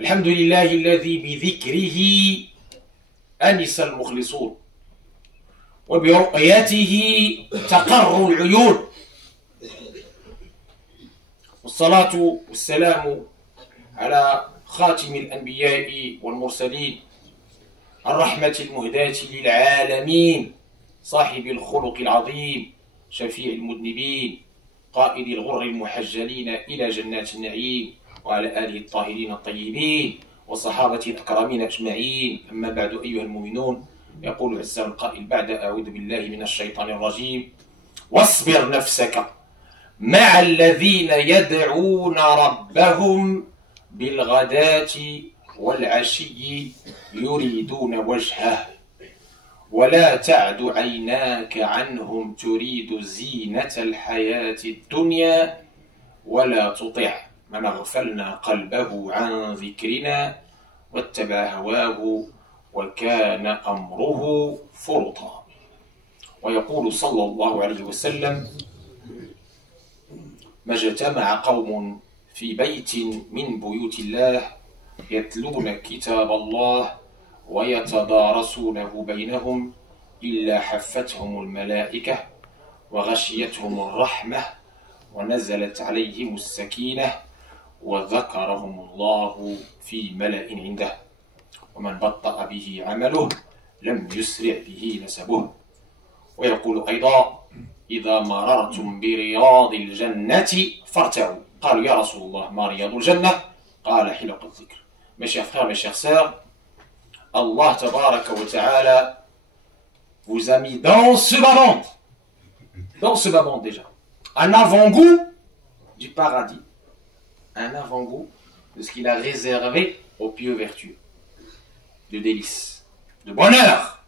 الحمد لله الذي بذكره أنس المخلصون وبرؤيته تقر العيون والصلاة والسلام على خاتم الأنبياء والمرسلين الرحمة المهداة للعالمين صاحب الخلق العظيم شفيع المذنبين قائد الغر المحجلين إلى جنات النعيم وعلى آله الطاهرين الطيبين وصحابة الأكرمين أجمعين. أما بعد أيها المؤمنون، يقول عز القائل بعد أعوذ بالله من الشيطان الرجيم: واصبر نفسك مع الذين يدعون ربهم بالغداة والعشي يريدون وجهه ولا تعد عيناك عنهم تريد زينة الحياة الدنيا ولا تطع من أغفلنا قلبه عن ذكرنا واتبع هواه وكان أمره فرطا. ويقول صلى الله عليه وسلم: ما اجتمع قوم في بيت من بيوت الله يتلون كتاب الله ويتدارسونه بينهم إلا حفتهم الملائكة وغشيتهم الرحمة ونزلت عليهم السكينة وذكرهم الله في ملأ عنده ومن بطأ به عمله لم يسرع به نسبه. ويقول أيضا: إذا مررتم برياض الجنة فارتعوا. قالوا: يا رسول الله ما رياض الجنة؟ قال: حلق الذكر. Mes chers frères, mes chères sœurs, Allah tabaraka wa ta'ala vous a mis dans ce bas-monde déjà, un avant-goût du paradis, un avant-goût de ce qu'il a réservé aux pieux vertueux, de délices, de bonheur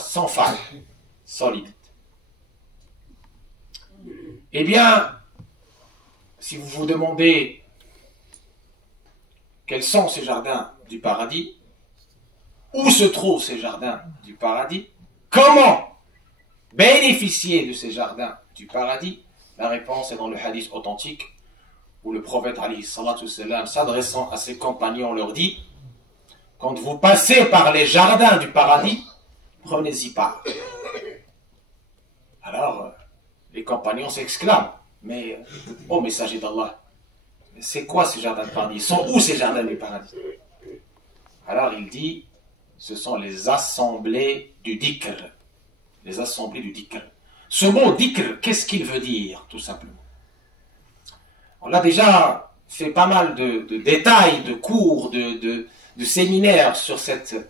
sans faille, sans limite. Eh bien, si vous vous demandez quels sont ces jardins du paradis, où se trouvent ces jardins du paradis, comment bénéficier de ces jardins du paradis, la réponse est dans le hadith authentique où le prophète alayhi salatu salam, s'adressant à ses compagnons, leur dit: quand vous passez par les jardins du paradis, prenez-y part. Alors les compagnons s'exclament: mais ô messager d'Allah, c'est quoi ces jardins du paradis? Ils sont où ces jardins du paradis? Alors il dit: ce sont les assemblées du dhikr. Les assemblées du dhikr. Ce mot dhikr, qu'est-ce qu'il veut dire, tout simplement? On a déjà fait pas mal de détails, de cours, de séminaires sur ce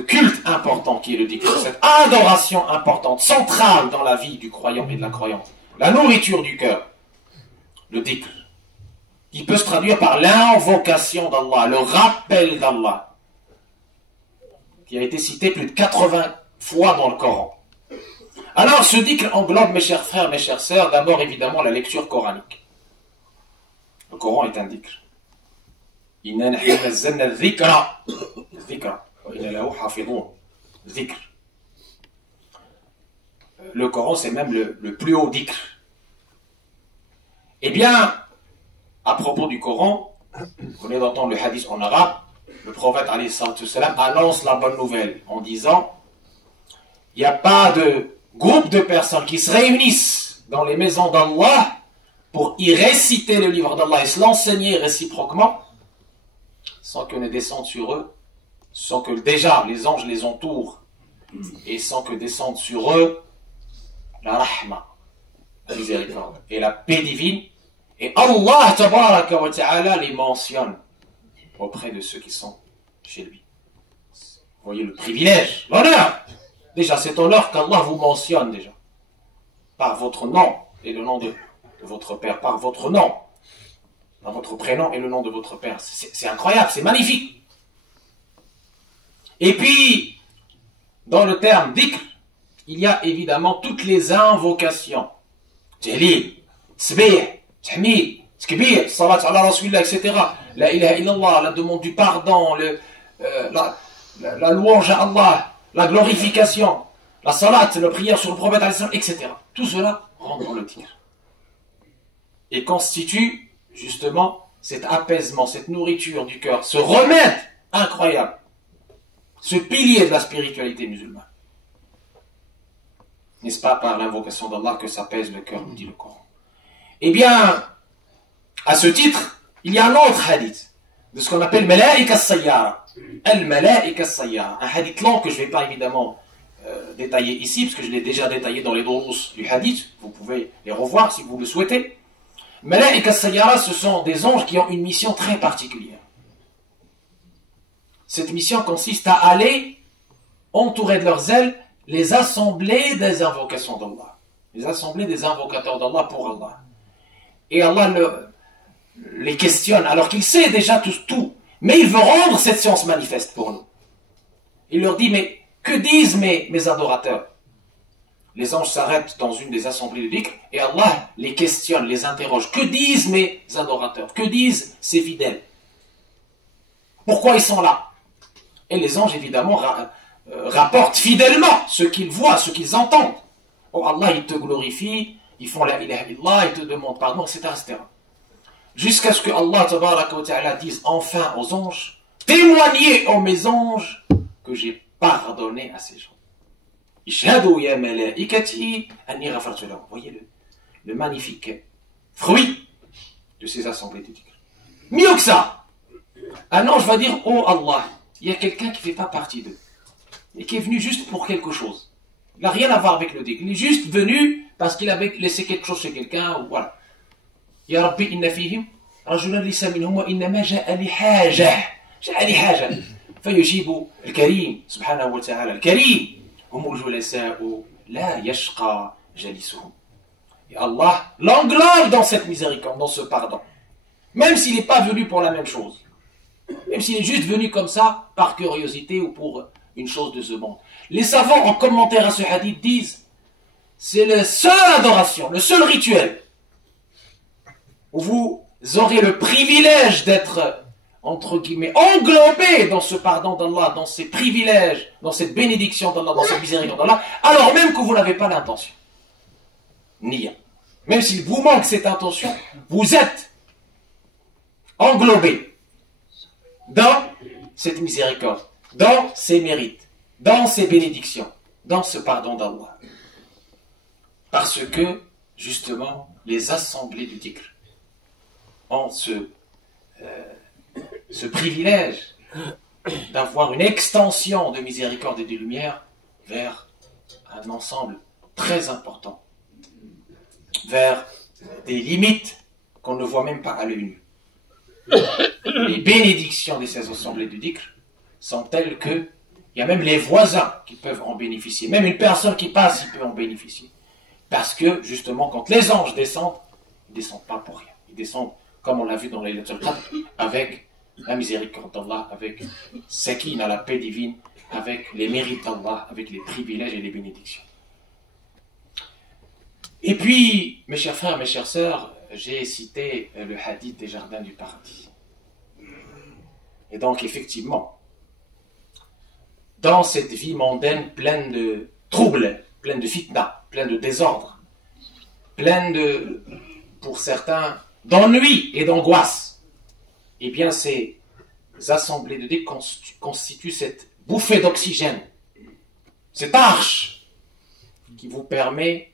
culte important qui est le dhikr, cette adoration importante, centrale dans la vie du croyant et de la croyante, la nourriture du cœur, le dhikr, qui peut se traduire par l'invocation d'Allah, le rappel d'Allah, qui a été cité plus de 80 fois dans le Coran. Alors ce dhikr englobe, mes chers frères, mes chères sœurs, d'abord évidemment la lecture coranique. Le Coran est un dhikr. Inna nahnu nazzalna dhikra wa inna lahu hafidun. Dhikr. Le Coran, c'est même le plus haut dhikr. Eh bien, à propos du Coran, vous venez d'entendre le hadith en arabe, le prophète alayhi salatu salam annonce la bonne nouvelle en disant: il n'y a pas de groupe de personnes qui se réunissent dans les maisons d'Allah pour y réciter le livre d'Allah et se l'enseigner réciproquement sans que ne descende sur eux, sans que déjà les anges les entourent et sans que descende sur eux la rahma, la miséricorde et la paix divine. Et Allah tabaraka wa ta'ala les mentionne auprès de ceux qui sont chez lui. Vous voyez le privilège, l'honneur. Déjà, cet honneur qu'Allah vous mentionne déjà. Par votre nom et le nom de votre Père. Par votre nom. Par votre prénom et le nom de votre Père. C'est incroyable, c'est magnifique. Et puis, dans le terme dhikr, il y a évidemment toutes les invocations. Jalil, Sbih, Tahmid, Tkbir, Salat ala Rasulillah, etc. La ilaha illallah, la demande du pardon, la louange à Allah, la glorification, la salat, la prière sur le prophète, etc. Tout cela rentre dans le dhikr et constitue justement, cet apaisement, cette nourriture du cœur, ce remède incroyable, ce pilier de la spiritualité musulmane. N'est-ce pas par l'invocation d'Allah que s'apaise le cœur, nous dit le Coran. Eh bien, à ce titre, il y a un autre hadith, de ce qu'on appelle Malaik as-Sayyara. Al-Malaik as-Sayyara. Un hadith long que je ne vais pas évidemment détailler ici, parce que je l'ai déjà détaillé dans les durus du hadith. Vous pouvez les revoir si vous le souhaitez. Malaik as-Sayyara, ce sont des anges qui ont une mission très particulière. Cette mission consiste à aller entourer de leurs ailes les assemblées des invocations d'Allah. Les assemblées des invocateurs d'Allah pour Allah. Et Allah les questionne, alors qu'il sait déjà tout, mais il veut rendre cette science manifeste pour nous. Il leur dit, mais que disent mes adorateurs? Les anges s'arrêtent dans une des assemblées de dhikr, et Allah les questionne, les interroge. Que disent mes adorateurs? Que disent ces fidèles? Pourquoi ils sont là? Et les anges, évidemment, rapportent fidèlement ce qu'ils voient, ce qu'ils entendent. Oh Allah, il te glorifie, ils font la ilaha illallah, ils te demandent pardon, etc. etc. Jusqu'à ce que Allah tabaraka wa ta'ala dise enfin aux anges, témoignez aux mes anges que j'ai pardonné à ces gens. Ishhadu ya malaikati anni ghafartu lahum. Voyez le magnifique fruit de ces assemblées de dhikr. Mieux que ça, un ange va dire, oh Allah, il y a quelqu'un qui ne fait pas partie d'eux, et qui est venu juste pour quelque chose. Il n'a rien à voir avec le dhikr. Il est juste venu parce qu'il avait laissé quelque chose chez quelqu'un, ou voilà. Ya Rabbi, inna fihim rajulan laysa minhum wa innama ja'a li haja. Ja'a li haja. Fayujibu al-Karim, subhanahu wa ta'ala. Al-Karim, humul julasa'u, la yashqa jalisuhum. Et Allah l'englobe dans cette miséricorde, dans ce pardon. Même s'il n'est pas venu pour la même chose. Même s'il est juste venu comme ça, par curiosité ou pour une chose de ce monde. Les savants, en commentaire à ce hadith, disent c'est la seule adoration, le seul rituel où vous aurez le privilège d'être, entre guillemets, englobé dans ce pardon d'Allah, dans ces privilèges, dans cette bénédiction d'Allah, dans cette miséricorde d'Allah, alors même que vous n'avez pas l'intention. Niya. Même s'il vous manque cette intention, vous êtes englobé dans cette miséricorde, dans ces mérites, dans ces bénédictions, dans ce pardon d'Allah. Parce que, justement, les assemblées du dhikr ont ce privilège d'avoir une extension de miséricorde et de lumière vers un ensemble très important, vers des limites qu'on ne voit même pas à l'œil nu. Les bénédictions de ces assemblées du dhikr sont telles que il y a même les voisins qui peuvent en bénéficier. Même une personne qui passe, il peut en bénéficier. Parce que, justement, quand les anges descendent, ils ne descendent pas pour rien. Ils descendent, comme on l'a vu dans les lettres Qadr, avec la miséricorde d'Allah, avec Sakina, la paix divine, avec les mérites d'Allah, avec les privilèges et les bénédictions. Et puis, mes chers frères, mes chères sœurs, j'ai cité le hadith des jardins du paradis. Et donc, effectivement, dans cette vie mondaine pleine de troubles, pleine de fitna, pleine de désordre, pleine de, pour certains, d'ennui et d'angoisse, eh bien, ces assemblées de dhikr constituent cette bouffée d'oxygène, cette arche qui vous permet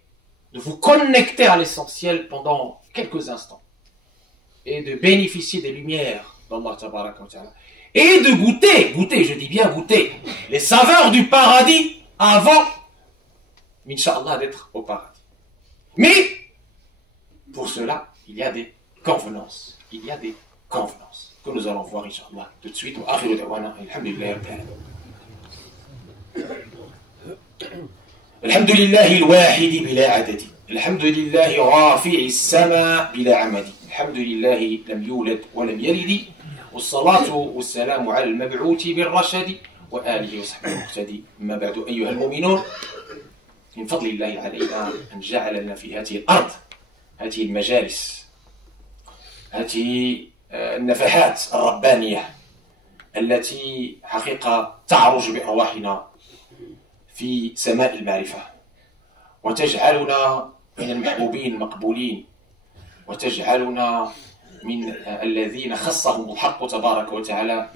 de vous connecter à l'essentiel pendant quelques instants et de bénéficier des lumières d'Allah tabaraka wa ta'ala. Et de goûter, je dis bien goûter, les saveurs du paradis avant, Inch'Allah, d'être au paradis. Mais, pour cela, il y a des convenances. Il y a des convenances que nous allons voir, Inch'Allah, tout de suite. Wa akhiru da'wana, alhamdulillah, الحمد لله الواحد بلا عدد الحمد لله رافع السماء بلا عمد الحمد لله لم يولد ولم يلد والصلاة والسلام على المبعوث بالرشد وآله وصحبه المهتدي أما بعد أيها المؤمنون من فضل الله علينا أن جعل لنا في هذه الأرض هذه المجالس هذه النفحات الربانية التي حقيقة تعرج بأرواحنا في سماء المعرفة وتجعلنا من المحبوبين المقبولين وتجعلنا من الذين خصهم الحق تبارك وتعالى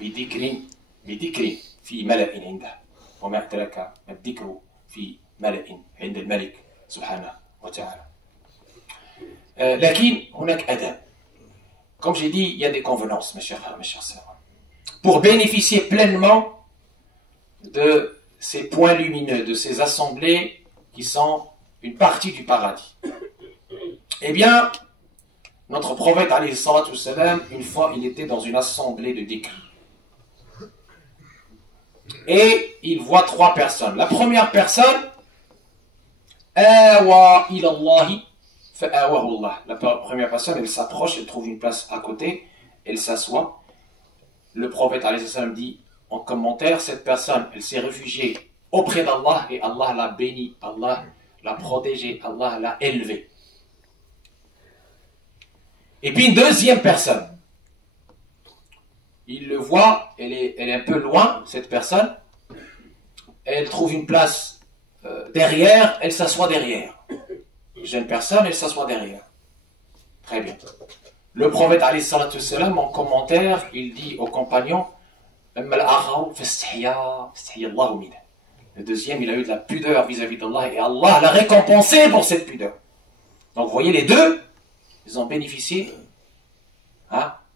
بذكر في ملأ عنده وما أدراك الذكر في ملأ عند الملك سبحانه وتعالى. لكن هناك أداب. Comme j'ai dit, il y a des convenances, mes chers frères, mes chères sœurs. Pour bénéficier pleinement de ces points lumineux, de ces assemblées qui sont une partie du paradis. Eh bien, notre prophète, alayhi salatu wassalam, une fois, il était dans une assemblée de dhikr. Et il voit trois personnes. La première personne, awa ilallahi fa'awahu Allah. La première personne, elle s'approche, elle trouve une place à côté, elle s'assoit. Le prophète alayhi salam dit en commentaire, cette personne, elle s'est réfugiée auprès d'Allah et Allah l'a bénie, Allah l'a protégée, Allah l'a élevée. Et puis une deuxième personne, il le voit, elle est un peu loin, cette personne, elle trouve une place derrière, elle s'assoit derrière. Jeune personne, elle s'assoit derrière. Très bien. Le prophète alayhi salatu wassalam, en commentaire, il dit aux compagnons, le deuxième, il a eu de la pudeur vis-à-vis d'Allah et Allah l'a récompensé pour cette pudeur. Donc vous voyez, les deux, ils ont bénéficié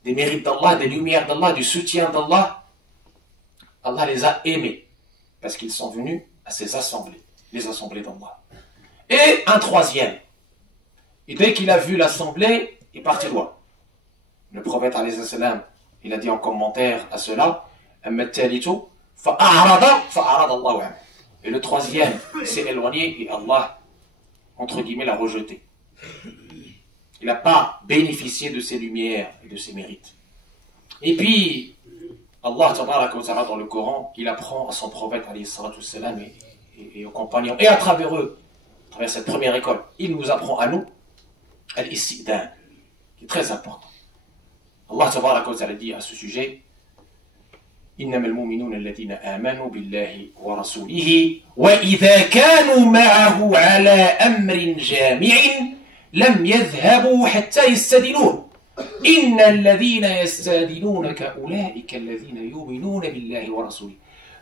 des mérites d'Allah, des lumières d'Allah, du soutien d'Allah. Allah les a aimés parce qu'ils sont venus à ces assemblées, les assemblées d'Allah. Et un troisième, et dès qu'il a vu l'assemblée, il est parti loin. Le prophète alayhi salam, il a dit en commentaire à cela, et le troisième s'est éloigné et Allah, entre guillemets, l'a rejeté. Il n'a pas bénéficié de ses lumières et de ses mérites. Et puis, Allah dans le Coran, il apprend à son prophète alayhi salatu wassalam, et aux compagnons, et à travers eux, à travers cette première école, il nous apprend à nous al-istidan, qui est très important. Allah dit à ce sujet, إنما المؤمنون الذين آمنوا بالله ورسوله وإذا كانوا معه على أمر جامع لم يذهبوا حتى يستدنوه إن الذين يستدنونك أولئك الذين يؤمنون بالله ورسوله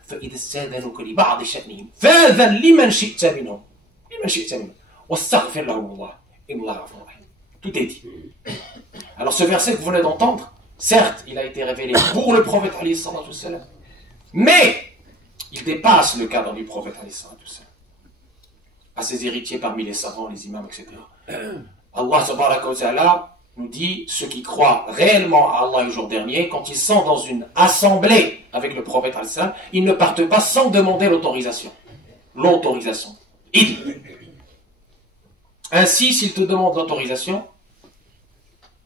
فإذا استاذنوك لبعض شأنهم فاذن لمن شئت منهم واستغفر لهم الله إن الله غفور رحيم. Tout est dit. Alors ce verset que vous venez d'entendre, certes, il a été révélé pour le prophète alayhi salatu wassalam, mais il dépasse le cadre du prophète alayhi salatu wassalam, à ses héritiers parmi les savants, les imams, etc. Allah tabaraka wa ta'ala nous dit, ceux qui croient réellement à Allah et au jour dernier, quand ils sont dans une assemblée avec le prophète alayhi salam, ils ne partent pas sans demander l'autorisation. L'autorisation. Ainsi, s'ils te demandent l'autorisation,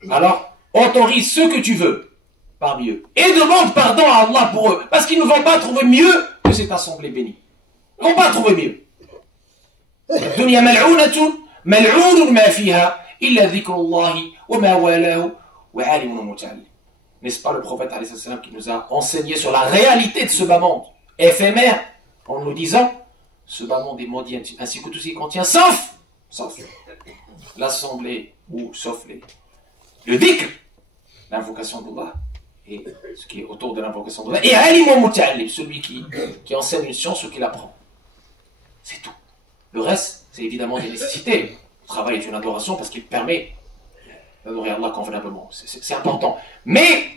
alors autorise ceux que tu veux parmi eux et demande pardon à Allah pour eux, parce qu'ils ne vont pas trouver mieux que cette assemblée bénie. Ils ne vont pas trouver mieux. Dunya mal'ounatun mal'ounun ma fiha illa dhikrullahi wa ma walahu wa alimun muta'allim. N'est-ce pas le prophète alayhi salam qui nous a enseigné sur la réalité de ce bas monde éphémère en nous disant ce bas monde est maudit ainsi que tout ce qui contient sauf l'assemblée ou sauf le dhikr, l'invocation d'Allah et ce qui est autour de l'invocation d'Allah, et alimun muta'allim, celui qui enseigne une science ou qui l'apprend. C'est tout. Le reste, c'est évidemment des nécessités. Le travail est une adoration parce qu'il permet d'adorer Allah convenablement. C'est important. Mais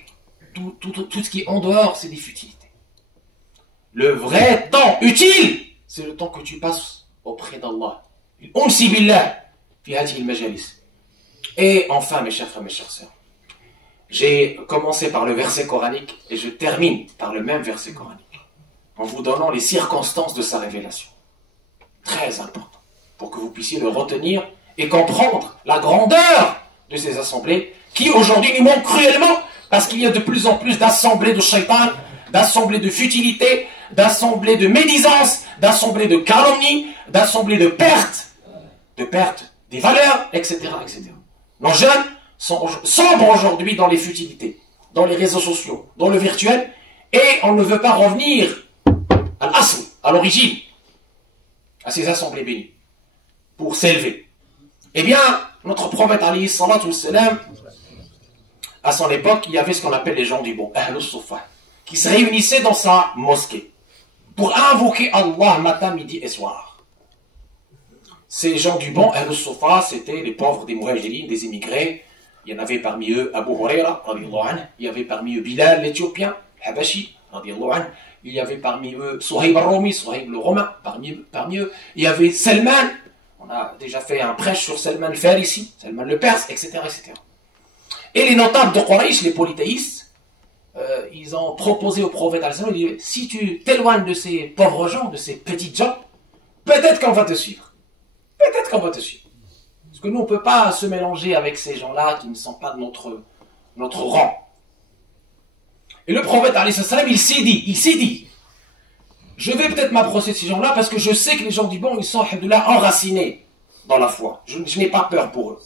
tout ce qui est en dehors, c'est des futilités. Le vrai temps utile, c'est le temps que tu passes auprès d'Allah. Unsi billah fi hadhihi al-majalis. Et enfin, mes chers frères, mes chères sœurs, j'ai commencé par le verset coranique et je termine par le même verset coranique, en vous donnant les circonstances de sa révélation. Très important, pour que vous puissiez le retenir et comprendre la grandeur de ces assemblées qui aujourd'hui nous manquent cruellement, parce qu'il y a de plus en plus d'assemblées de shaitan, d'assemblées de futilité, d'assemblées de médisance, d'assemblées de calomnie, d'assemblées de perte des valeurs, etc., etc. Nos jeunes sombrent aujourd'hui dans les futilités, dans les réseaux sociaux, dans le virtuel, et on ne veut pas revenir à l'asl, à l'origine, à ces assemblées bénies, pour s'élever. Eh bien, notre prophète alayhi salatu wassalam à son époque, il y avait ce qu'on appelle les gens du bon, Ahl al-Sufa, qui se réunissaient dans sa mosquée pour invoquer Allah matin, midi et soir. Ces gens du bon, Ahl al-Sufa, c'était les pauvres des Muhajirines, des immigrés. Il y en avait parmi eux Abu Huraira, radiallahu anhu. Il y avait parmi eux Bilal, l'Éthiopien, Habashi, radiallahu anhu. Il y avait parmi eux Suhaib al-Rumi, Suhaib le Romain, parmi eux. Il y avait Salman. On a déjà fait un prêche sur Salman le Farisi, Salman le Perse, etc., etc. Et les notables de Quraysh, les polythéistes, ils ont proposé au prophète, ils disent, si tu t'éloignes de ces pauvres gens, de ces petites gens, peut-être qu'on va te suivre. Peut-être qu'on va te suivre. Parce que nous, on ne peut pas se mélanger avec ces gens-là qui ne sont pas de notre rang. Et le prophète, il s'est dit, je vais peut-être m'approcher de ces gens-là parce que je sais que les gens du bon, ils sont, alhamdoulilah, enracinés dans la foi. Je n'ai pas peur pour eux.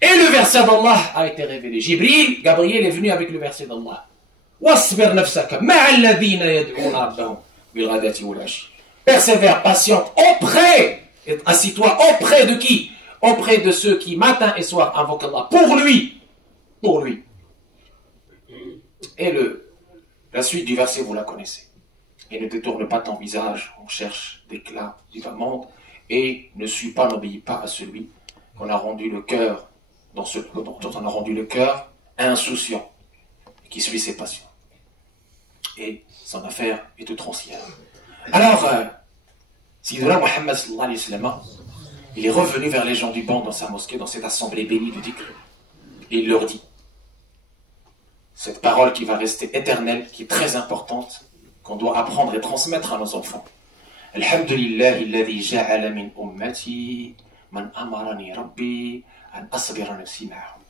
Et le verset d'Allah a été révélé. Gabriel est venu avec le verset d'Allah. Persévère, patiente, assis-toi auprès de qui? Auprès de ceux qui, matin et soir, invoquent Allah. Pour lui. Et la suite du verset, vous la connaissez. Et ne détourne pas ton visage, on cherche d'éclat du monde, et n'obéis pas à celui qu'on a rendu le cœur, dont on a rendu le cœur insouciant, qui suit ses passions. Et son affaire est toute transient. Alors, Sayyidina Muhammad sallallahu alayhi wa sallam, il est revenu vers les gens du banc dans sa mosquée, dans cette assemblée bénie du dhikr, et il leur dit cette parole qui va rester éternelle, qui est très importante, qu'on doit apprendre et transmettre à nos enfants. Alhamdulillahi alladhi ja'ala min ummati man amarani rabbi an asbira nafsi ma'ahum.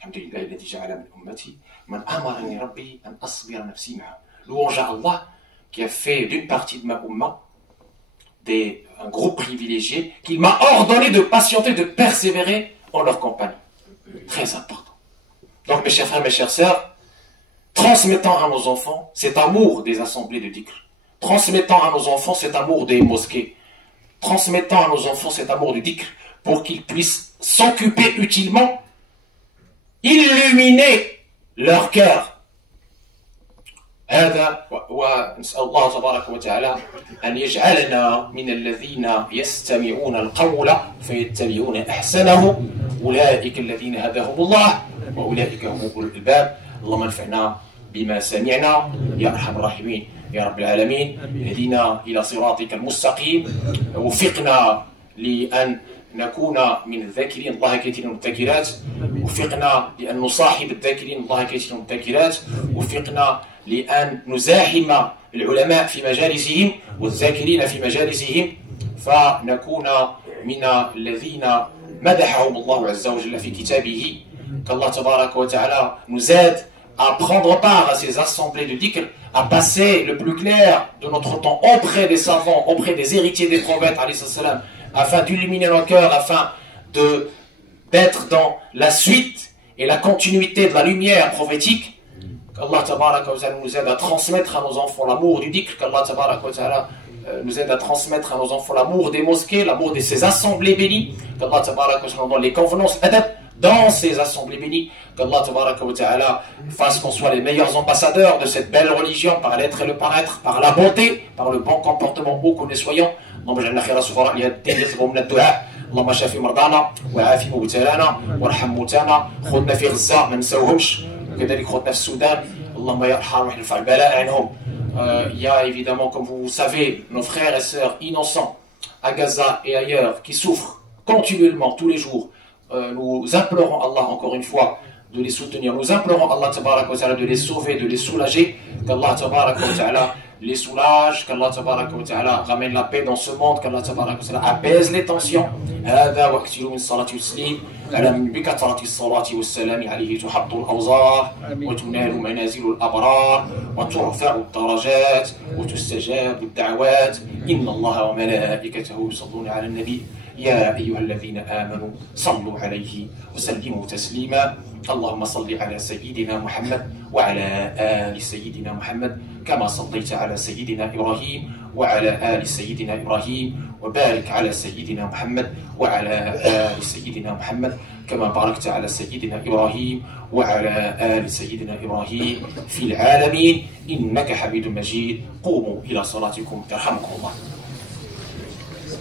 Alhamdulillahi alladhi ja'ala min ummati man amarani rabbi an asbira nafsi ma'ahum. Louange à Allah qui a fait d'une partie de ma umma un groupe privilégié, qu'il m'a ordonné de patienter, de persévérer en leur compagnie. Très important. Donc mes chers frères, mes chères sœurs, transmettant à nos enfants cet amour des assemblées de dhikr, transmettant à nos enfants cet amour des mosquées, transmettant à nos enfants cet amour du dhikr pour qu'ils puissent s'occuper utilement, illuminer leur cœur. هذا ونسأل الله تبارك وتعالى أن يجعلنا من الذين يستمعون القول فيتبعون أحسنه أولئك الذين هداهم الله وأولئك هم أولو الألباب. اللهم انفعنا بما سمعنا يا أرحم الراحمين يا رب العالمين. اهدنا إلى صراطك المستقيم، وفقنا لأن نكون من الذاكرين الله كثيرا والذاكرات، وفقنا لأن نصاحب الذاكرين الله كثيرا والذاكرات، وفقنا لأن نزاحم العلماء في مجالسهم والذاكرين في مجالسهم، فنكون من الذين مدحهم الله عز وجل في كتابه. Qu'Allah tabaraka wa ta'ala nous aide à prendre part à ces assemblées de dhikr, à passer le plus clair de notre temps auprès des savants, auprès des héritiers des prophètes, afin d'illuminer nos cœurs, afin d'être dans la suite et la continuité de la lumière prophétique. Qu'Allah tabaraka wa ta'ala nous aide à transmettre à nos enfants l'amour du dhikr, qu'Allah tabaraka wa ta'ala nous aide à transmettre à nos enfants l'amour des mosquées, l'amour de ces assemblées bénies, qu'Allah tabaraka wa ta'ala dans les convenances adab dans ces assemblées bénies, qu'Allah tabaraka wa ta'ala fasse qu'on soit les meilleurs ambassadeurs de cette belle religion par l'être et le paraître, par la bonté, par le bon comportement où que nous soyons. اللهم اجعلنا خير سفراء لهذا الدين يطلبوا منا الدعاء. اللهم شافي مرضانا وعافي مبتلانا وارحم موتانا. خذنا في غزة ما نساوهمش، وكذلك خذنا في السودان. اللهم يا ارحم الراحمين ارفع البلاء عنهم. Il y a évidemment, comme vous savez, nos frères et sœurs innocents à Gaza et ailleurs qui souffrent continuellement tous les jours. Nous implorons Allah encore une fois de les soutenir. Nous implorons Allah tabaraka wa ta'ala de les sauver, de les soulager. Qu'Allah tabaraka wa ta'ala les soulage, qu'Allah tabaraka wa ta'ala ramène la paix dans ce monde, qu'Allah tabaraka wa ta'ala apaise les tensions. هذا واكثروا من الصلاة والتسليم على من بكثرة الصلاة والسلام عليه تحط الأوزار وتنال منازل الأبرار وترفع الدرجات وتستجاب الدعوات. إن الله وملائكته يصلون على النبي يا أيها الذين آمنوا صلوا عليه وسلموا تسليما. اللهم صل على سيدنا محمد وعلى آل سيدنا محمد كما صليت على سيدنا إبراهيم وعلى آل سيدنا إبراهيم، وبارك على سيدنا محمد وعلى آل سيدنا محمد كما باركت على سيدنا إبراهيم وعلى آل سيدنا إبراهيم في العالمين إنك حميد مجيد. قوموا إلى صلاتكم يرحمكم الله.